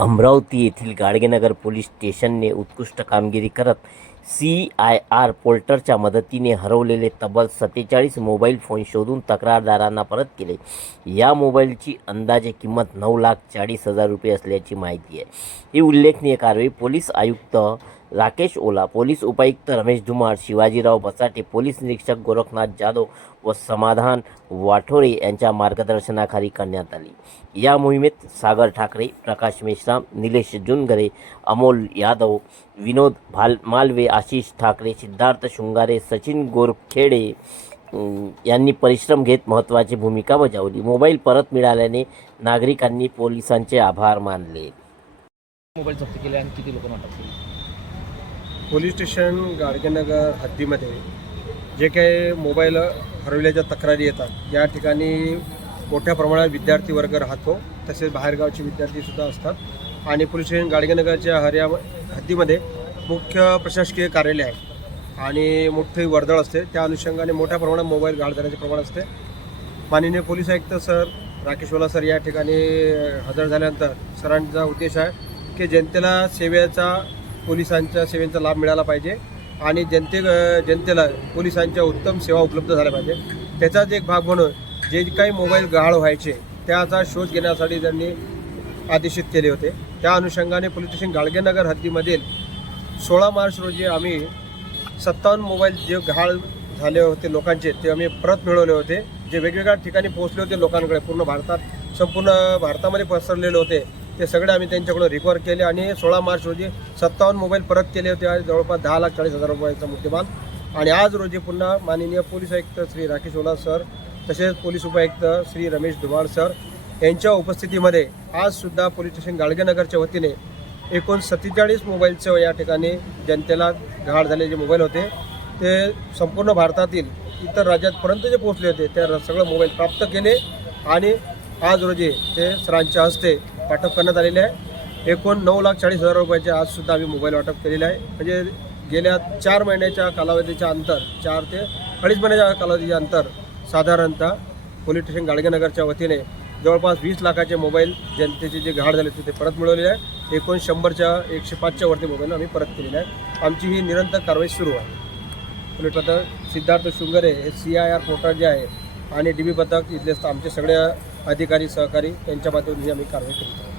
अमरावती येथील गाडगेनगर पोलीस स्टेशनने उत्कृष्ट कामगिरी करत CIR पोर्टरच्या मदतीने हरवलेले तब्बल 47 मोबाईल फोन शोधून तक्रारदारांना परत केले। या मोबाईलची अंदाजे किंमत 9,40,000 रुपये असल्याची माहिती आहे। ही उल्लेखनीय कारवाई पोलीस आयुक्त राकेश ओला, पोलीस उपायुक्त रमेश धुमाळ, शिवाजीराव बसाटे, पोलीस निरीक्षक गोरखनाथ जाधव व समाधान वाठोरे यांच्या मार्गदर्शनाखाली करण्यात आली। या मोहिमेत सागर ठाकरे, प्रकाश मेश्राम, निलेश जुनगरे, अमोल यादव, विनोद मालवे, आशिष ठाकरे, सिद्धार्थ शृंगारे, सचिन गोरखेडे यांनी परिश्रम घेत महत्त्वाची भूमिका बजावली। मोबाईल परत मिळाल्याने नागरिकांनी पोलिसांचे आभार मानले। मोबाईल जप्त केले आणि किती लोकांना अटक केली? पोलीस स्टेशन गाडगेनगर हद्दीमध्ये जे काही मोबाईल हरवल्याच्या तक्रारी येतात या ठिकाणी मोठ्या प्रमाणात विद्यार्थी वर्ग राहतो, तसेच बाहेरगावचे विद्यार्थीसुद्धा असतात आणि पोलीस स्टेशन गाडगेनगरच्या हद्दीमध्ये मुख्य प्रशासकीय कार्यालय आहे आणि मोठी वर्दळ असते। त्या अनुषंगाने मोठ्या प्रमाणात मोबाईल गाळ झाल्याचे प्रमाण असते। माननीय पोलीस आयुक्त सर राकेश ओला सर या ठिकाणी हजर झाल्यानंतर सरांचा उद्देश आहे की जनतेला पोलिसांच्या सेवेचा लाभ मिळाला पाहिजे आणि जनतेला पोलिसांच्या उत्तम सेवा उपलब्ध झाल्या पाहिजे। त्याचाच एक भाग म्हणून जे काही मोबाईल गहाळ व्हायचे त्याचा शोध घेण्यासाठी त्यांनी आदेशित केले होते। त्या अनुषंगाने पोलीस स्टेशन गाडगेनगर हद्दीमधील 16 मार्च रोजी आम्ही 57 मोबाईल जे गहाळ झाले होते लोकांचे ते आम्ही परत मिळवले होते, जे वेगवेगळ्या ठिकाणी पोहोचले होते लोकांकडे, संपूर्ण भारतामध्ये पसरलेले होते। ते सगळे आम्ही त्यांच्याकडून रिकवर केले आणि 16 मार्च रोजी 57 मोबाईल परत केले होते आणि जवळपास 10,40,000 रुपयाचा मुद्देमाल। आणि आज रोजी पुन्हा माननीय पोलीस आयुक्त श्री राकेश ओला सर तसेच पोलीस उपायुक्त श्री रमेश धुमाळ सर यांच्या उपस्थितीमध्ये आजसुद्धा पोलीस स्टेशन गाडगेनगरच्या वतीने एकूण 47 मोबाईलचं या ठिकाणी जनतेला गहाळ झालेले जे मोबाईल होते ते संपूर्ण भारतातील इतर राज्यातपर्यंत जे पोहोचले होते ते सगळं मोबाईल प्राप्त केले आणि आज रोजी ते सरांच्या हस्ते वाटप करण्यात आलेले आहे। एकूण 9,40,000 रुपयाचे आजसुद्धा आम्ही मोबाईल वाटप केलेले आहे। म्हणजे गेल्या 4 महिन्याच्या कालावधीच्या अंतर 4 ते 2.5 महिन्याच्या कालावधीच्या अंतर साधारणतः पोलीस स्टेशन गाडगेनगरच्या वतीने जवळपास 20 लाखाचे मोबाईल जनतेचे जे गहाळ झाले ते परत मिळवलेले आहे। एकूण 100च्या 105च्या वरती मोबाईल आम्ही परत केलेले आहे। आमची ही निरंतर कारवाई सुरू आहे। पोलीस पथक सिद्धार्थ शृंगारे हे CIR पोर्टर जे आहे आणि DB पथक इथले आमचे सगळे अधिकारी सहकारी यांच्या माध्यमातून आम्ही कारवाई करीत आहोत।